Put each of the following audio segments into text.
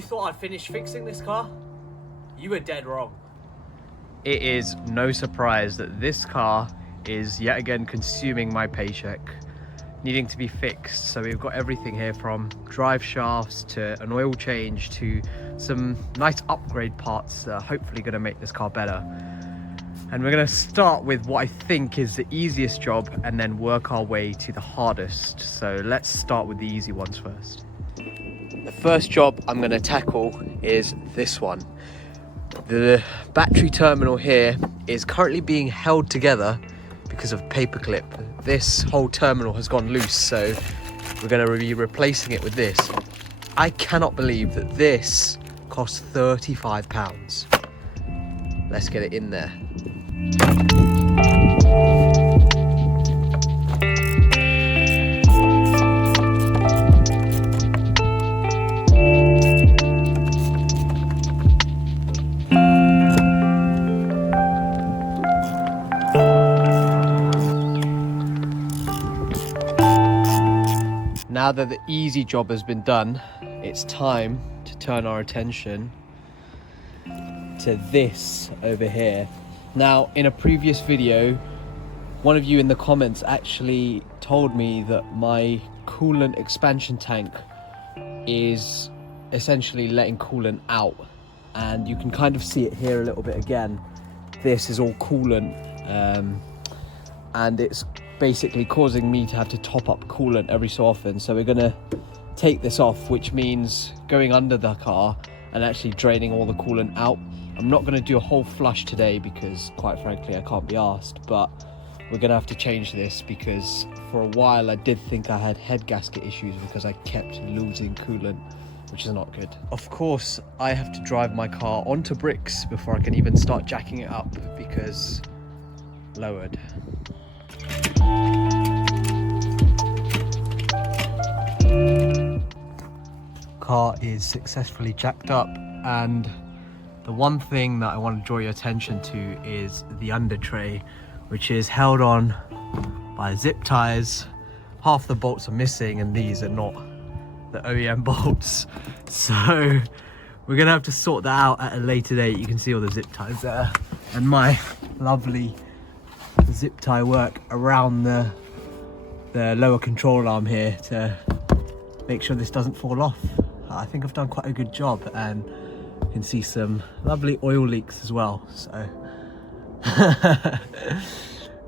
You thought I'd finish fixing this car? You were dead wrong. It is no surprise that this car is yet again consuming my paycheck, needing to be fixed. So we've got everything here from drive shafts to an oil change to some nice upgrade parts that are hopefully going to make this car better. And we're going to start with what I think is the easiest job and then work our way to the hardest. So let's start with the easy ones first. The first job I'm going to tackle is this one. The battery terminal here is currently being held together because of paperclip. This whole terminal has gone loose, so we're going to be replacing it with this. I cannot believe that this costs £35. Let's get it in there. Now that the easy job has been done, it's time to turn our attention to this over here. Now, in a previous video, one of you in the comments actually told me that my coolant expansion tank is essentially letting coolant out, and you can kind of see it here a little bit again. This is all coolant, and it's basically causing me to have to top up coolant every so often. So we're gonna take this off, which means going under the car and actually draining all the coolant out. I'm not gonna do a whole flush today because quite frankly I can't be asked, but we're gonna have to change this because for a while I did think I had head gasket issues because I kept losing coolant, which is not good. Of course, I have to drive my car onto bricks before I can even start jacking it up because lowered. Car is successfully jacked up, and the one thing that I want to draw your attention to is the under tray, which is held on by zip ties. Half the bolts are missing and these are not the OEM bolts, so we're gonna have to sort that out at a later date. You can see all the zip ties there and my lovely zip tie work around the lower control arm here to make sure this doesn't fall off. I think I've done quite a good job, and you can see some lovely oil leaks as well, so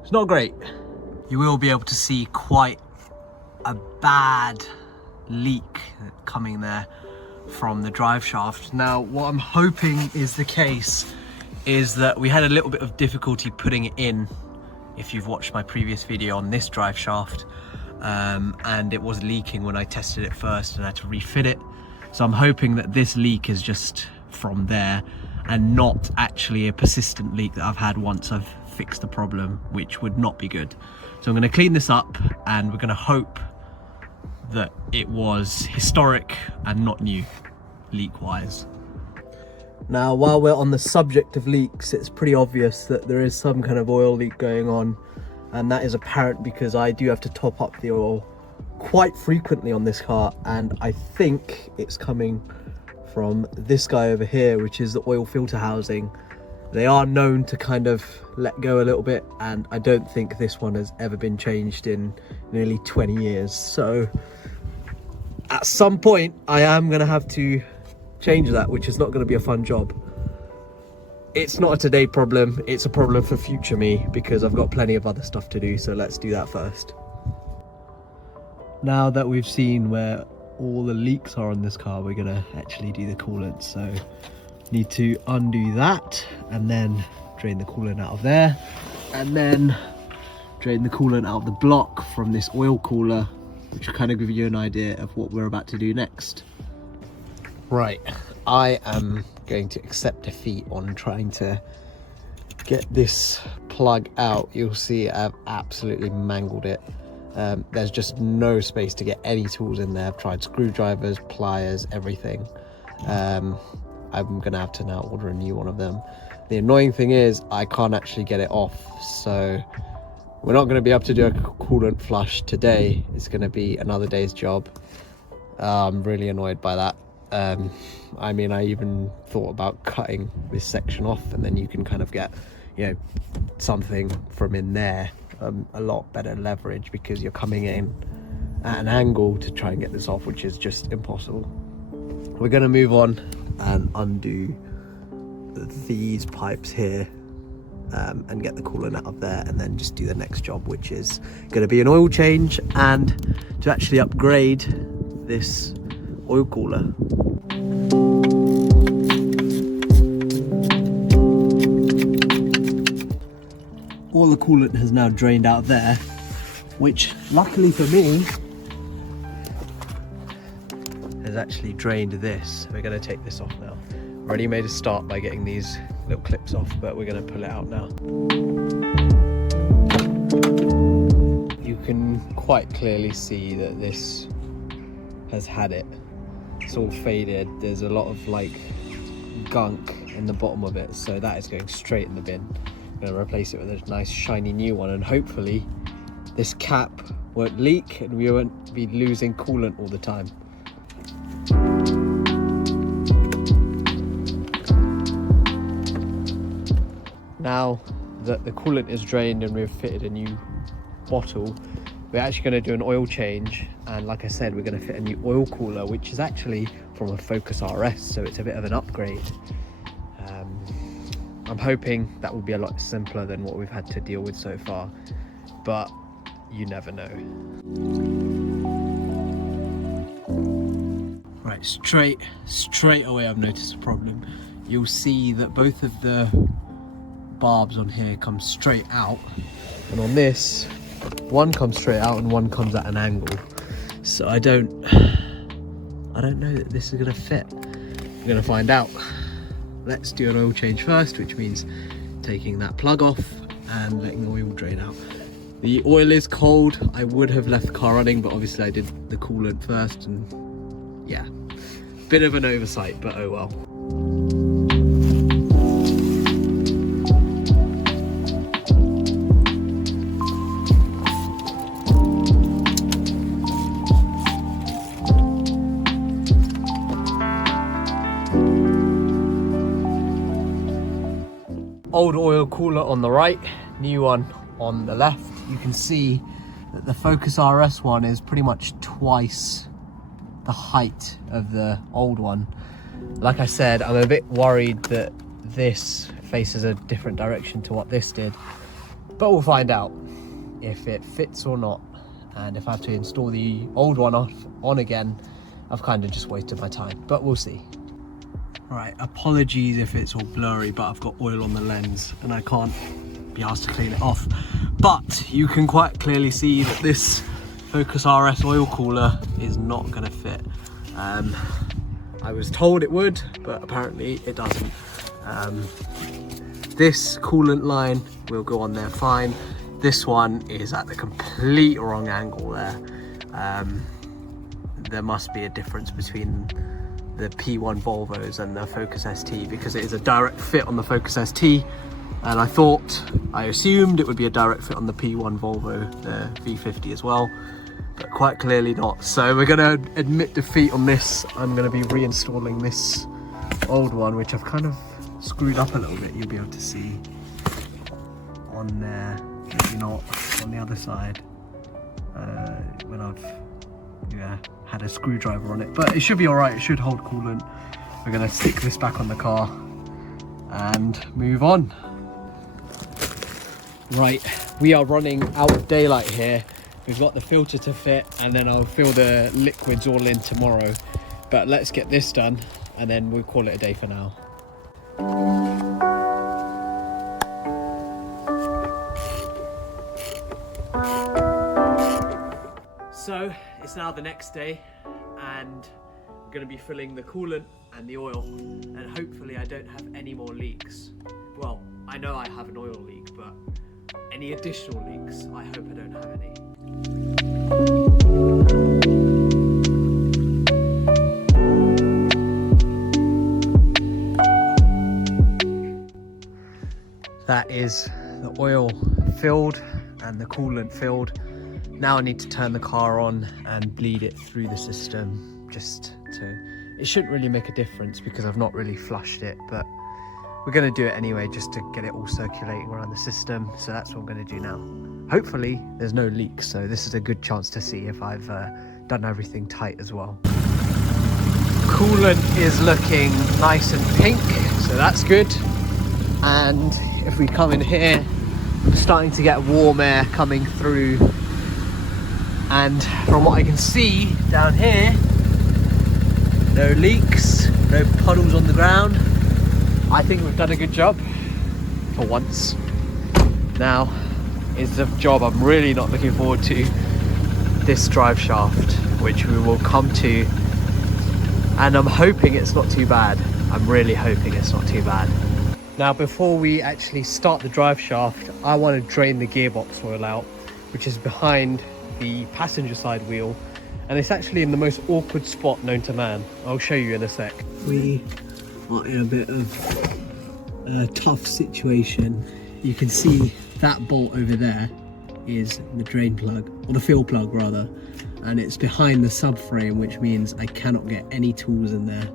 it's not great. You will be able to see quite a bad leak coming there from the drive shaft. Now, what I'm hoping is the case is that we had a little bit of difficulty putting it in, if you've watched my previous video on this drive shaft, and it was leaking when I tested it first and I had to refit it. So I'm hoping that this leak is just from there and not actually a persistent leak that I've had once I've fixed the problem, which would not be good. So I'm going to clean this up and we're going to hope that it was historic and not new leak wise. Now, while we're on the subject of leaks, it's pretty obvious that there is some kind of oil leak going on, and that is apparent because I do have to top up the oil quite frequently on this car, and I think it's coming from this guy over here, which is the oil filter housing. They are known to kind of let go a little bit, and I don't think this one has ever been changed in nearly 20 years. So at some point I am going to have to change that, which is not going to be a fun job. It's not a today problem, it's a problem for future me because I've got plenty of other stuff to do, so let's do that first. Now that we've seen where all the leaks are on this car, we're gonna actually do the coolant. So need to undo that and then drain the coolant out of there, and then drain the coolant out of the block from this oil cooler, which will kind of give you an idea of what we're about to do next. Right, I am going to accept defeat on trying to get this plug out. You'll see I've absolutely mangled it. There's just no space to get any tools in there. I've tried screwdrivers, pliers, everything. I'm gonna have to now order a new one of them. The annoying thing is I can't actually get it off, so we're not going to be able to do a coolant flush today. It's going to be another day's job. I'm really annoyed by that. I mean, I even thought about cutting this section off, and then you can kind of get, you know, something from in there, a lot better leverage, because you're coming in at an angle to try and get this off, which is just impossible. We're going to move on and undo these pipes here, and get the coolant out of there, and then just do the next job, which is going to be an oil change and to actually upgrade this oil cooler. All the coolant has now drained out there, which luckily for me has actually drained this. We're going to take this off now. Already made a start by getting these little clips off, but we're going to pull it out now. You can quite clearly see that this has had it. It's all faded. There's a lot of like gunk in the bottom of it, so that is going straight in the bin. I'm going to replace it with a nice shiny new one, and hopefully this cap won't leak and we won't be losing coolant all the time. Now that the coolant is drained and we've fitted a new bottle, we're actually going to do an oil change, and like I said, we're going to fit a new oil cooler, which is actually from a Focus RS, so it's a bit of an upgrade. I'm hoping that will be a lot simpler than what we've had to deal with so far, but you never know. Right, straight away I've noticed a problem. You'll see that both of the barbs on here come straight out, and on this one comes straight out and one comes at an angle, so I don't know that this is going to fit. We're going to find out. Let's do an oil change first, which means taking that plug off and letting the oil drain out. The oil is cold. I would have left the car running, but obviously I did the coolant first, and yeah, bit of an oversight, but oh well. Old oil cooler on the right, new one on the left. You can see that the Focus RS one is pretty much twice the height of the old one. Like I said, I'm a bit worried that this faces a different direction to what this did, but we'll find out if it fits or not. And if I have to install the old one on again, I've kind of just wasted my time, but we'll see. Right, apologies if it's all blurry, but I've got oil on the lens and I can't be asked to clean it off. But you can quite clearly see that this Focus RS oil cooler is not going to fit. I was told it would, but apparently it doesn't. This coolant line will go on there fine. This one is at the complete wrong angle there. There must be a difference between the P1 Volvos and the Focus ST, because it is a direct fit on the Focus ST, and I assumed it would be a direct fit on the P1 Volvo, the V50 as well, but quite clearly not. So we're going to admit defeat on this. I'm going to be reinstalling this old one, which I've kind of screwed up a little bit. You'll be able to see on there, maybe not on the other side, when I've had a screwdriver on it, but it should be all right. It should hold coolant. We're going to stick this back on the car and move on. Right, we are running out of daylight here. We've got the filter to fit, and then I'll fill the liquids all in tomorrow, but let's get this done and then we'll call it a day for now. So it's now the next day, and I'm going to be filling the coolant and the oil, and hopefully I don't have any more leaks. Well, I know I have an oil leak, but any additional leaks, I hope I don't have any. That is the oil filled and the coolant filled. Now I need to turn the car on and bleed it through the system just to It shouldn't really make a difference because I've not really flushed it, but we're going to do it anyway just to get it all circulating around the system. So that's what I'm going to do now. Hopefully there's no leaks, so this is a good chance to see if I've done everything tight as well. Coolant is looking nice and pink, so that's good. And if we come in here, I'm starting to get warm air coming through, and from what I can see down here, no leaks, no puddles on the ground. I think we've done a good job for once. Now is the job I'm really not looking forward to, this drive shaft, which we will come to, and I'm hoping it's not too bad. I'm really hoping it's not too bad. Now before we actually start the drive shaft, I want to drain the gearbox oil out, which is behind the passenger side wheel, and it's actually in the most awkward spot known to man. I'll show you in a sec. We are in a bit of a tough situation. You can see that bolt over there is the drain plug, or the fuel plug rather, and it's behind the subframe, which means I cannot get any tools in there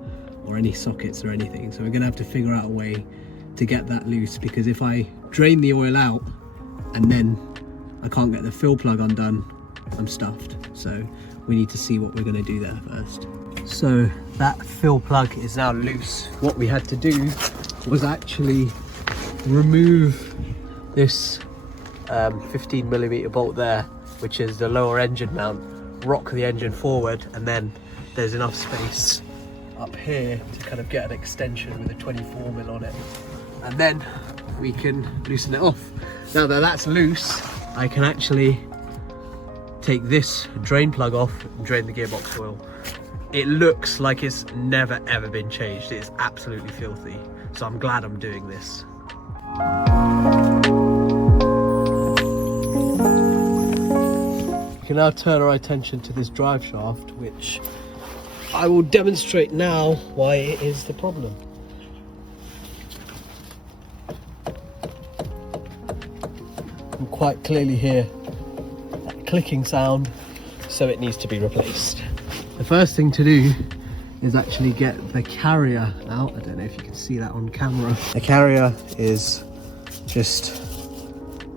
or any sockets or anything. So we're gonna have to figure out a way to get that loose, because if I drain the oil out and then I can't get the fuel plug undone, I'm stuffed. So we need to see what we're going to do there first. So that fuel plug is now loose. What we had to do was actually remove this 15mm bolt there, which is the lower engine mount, rock the engine forward, and then there's enough space up here to kind of get an extension with a 24mm on it, and then we can loosen it off. Now that that's loose, I can actually take this drain plug off and drain the gearbox oil. It looks like it's never ever been changed. It is absolutely filthy, so I'm glad I'm doing this. We can now turn our attention to this drive shaft, which I will demonstrate now why it is the problem. You can quite clearly hear that clicking sound, so it needs to be replaced. The first thing to do is actually get the carrier out. I don't know if you can see that on camera. The carrier is just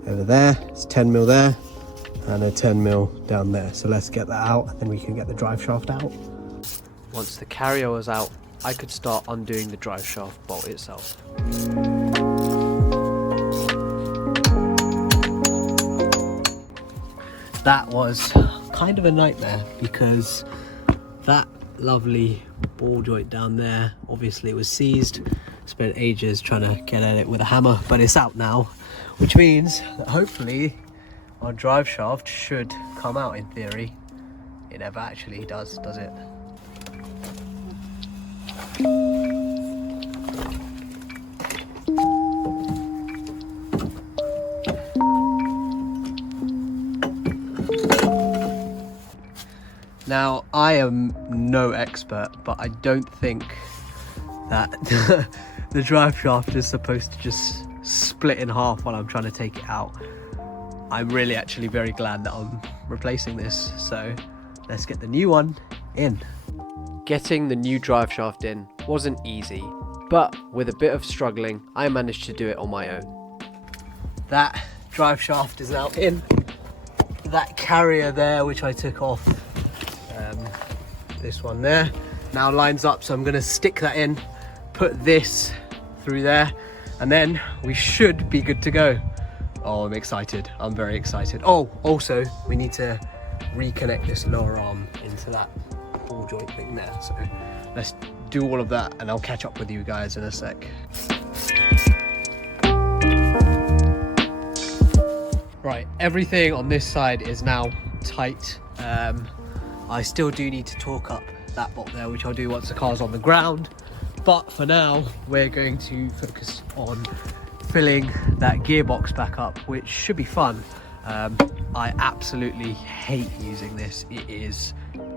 over there. It's 10mm there and a 10mm down there. So let's get that out, and then we can get the drive shaft out. Once the carrier was out, I could start undoing the drive shaft bolt itself. That was kind of a nightmare, because that lovely ball joint down there, obviously it was seized. Spent ages trying to get at it with a hammer, but it's out now, which means that hopefully our drive shaft should come out in theory. It never actually does it? Now, I am no expert, but I don't think that the drive shaft is supposed to just split in half while I'm trying to take it out. I'm really actually very glad that I'm replacing this, so let's get the new one in. Getting the new drive shaft in wasn't easy, but with a bit of struggling, I managed to do it on my own. That drive shaft is now in. That carrier there, which I took off, this one there, now lines up, so I'm going to stick that in, put this through there, and then we should be good to go. Oh, I'm excited. I'm very excited. Oh, also we need to reconnect this lower arm into that ball joint thing there, so let's do all of that and I'll catch up with you guys in a sec. Right, everything on this side is now tight. I still do need to torque up that bolt there, which I'll do once the car's on the ground, but for now we're going to focus on filling that gearbox back up, which should be fun. I absolutely hate using this. It is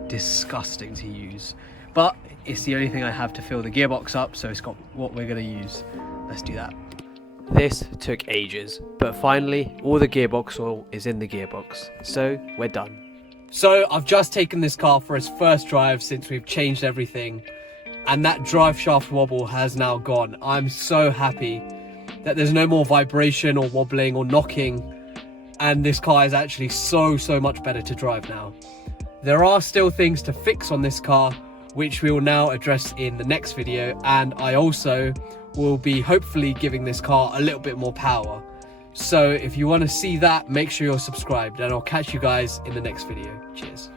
disgusting to use, but it's the only thing I have to fill the gearbox up, so it's got what we're going to use. Let's do that. This took ages, but finally all the gearbox oil is in the gearbox, so we're done. So I've just taken this car for its first drive since we've changed everything. and that drive shaft wobble has now gone. I'm so happy that there's no more vibration or wobbling or knocking, and this car is actually so much better to drive now. There are still things to fix on this car, which we will now address in the next video, and I also will be hopefully giving this car a little bit more power. So if you want to see that, make sure you're subscribed, and I'll catch you guys in the next video. Cheers.